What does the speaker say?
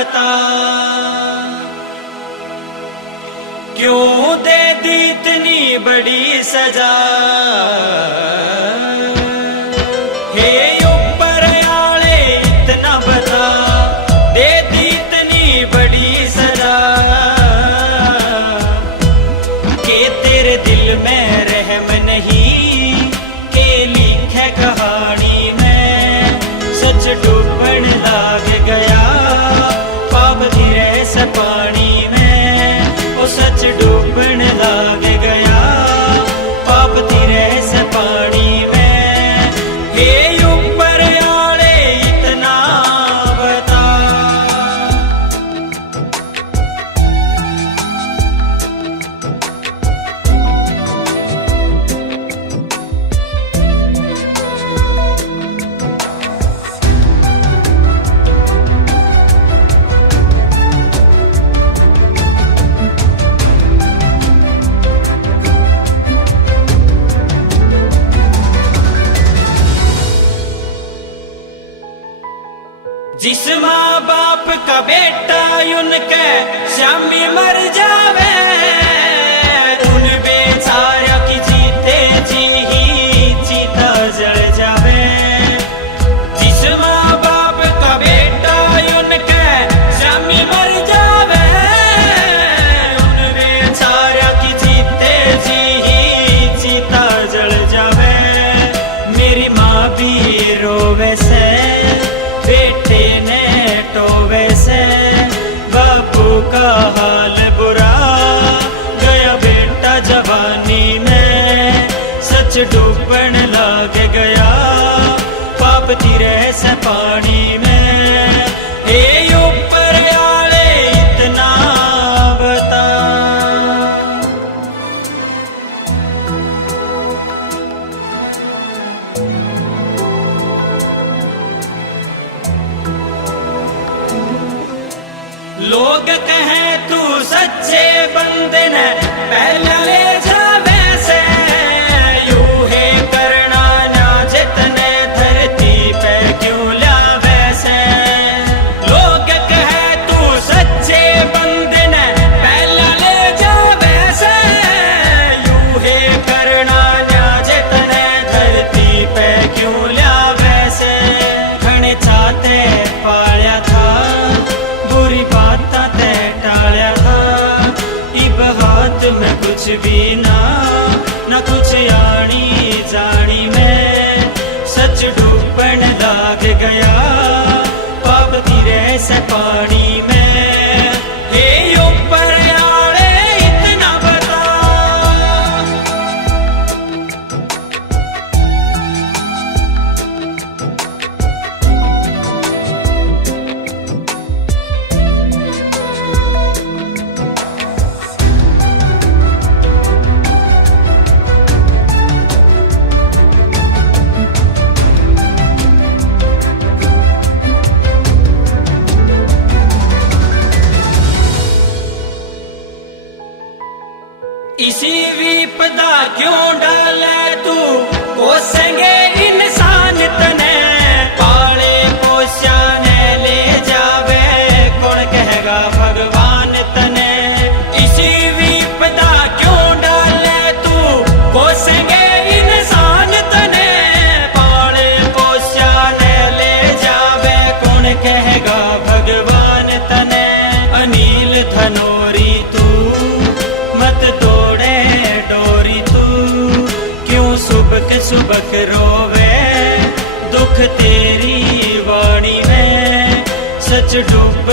बता, क्यों दे दी इतनी बड़ी सजा। हे ऊपर आले इतना बता, दे दी इतनी बड़ी सजा के तेरे दिल में रहम नहीं, के लिखे कहानी में सच डूबन लाग गया पाप धीरे से पानी में। ओ सच डूबन लाग गया पाप धीरे से पानी में। हे ऊपर आले इतना बता, जिस माँ बाप का बेटा उनके शामी मर जावे, उन बेचारा की जीते जी ही चीता जल जावे। जिस माँ बाप का बेटा उनके शामी मर जावे, उन बेचारा की जीते जी ही चीता जल जावे। मेरी माँ भी रोवे से, बेटे ने टोवे से, बापू का हाल बुरा गया बेटा जवानी में। सच डूबन लाग गया पाप धीरे से पानी में। हे ऊपर आले इतना बता, लोग कहें तू सच्चे बंदे ने पहले ले जावे से, यूं है करना ना जितने धरती पे क्यों लावे से। लोग कहें तू सच्चे बंदे ने पहले ले जावे से, यूं है करना ना जितने धरती पे क्यों लावे से। खणे चाहते पाया था, बुरी बाता ते टाल्या था, इब हाथ में कुछ भी ना कुछ आनी जानी में। सच डूबन लाग गया पाप धीरे से पानी में। हे ऊपर आले इतना बता, इसी विपदा क्यों डाले तू कोसेंगे इंसान तने। पाले पोषाने ले जावे कौन कहेगा भगवान तने। इसी विपदा क्यों डाले तू कोसेंगे इंसान तने। पाले पोषाने ले जावे कौन कहेगा भगवान तने। अनिल धनोरी तू मत तोड़े डोरी तू, क्यों सुबक सुबक रोवे दुख तेरी वाणी में। सच डूब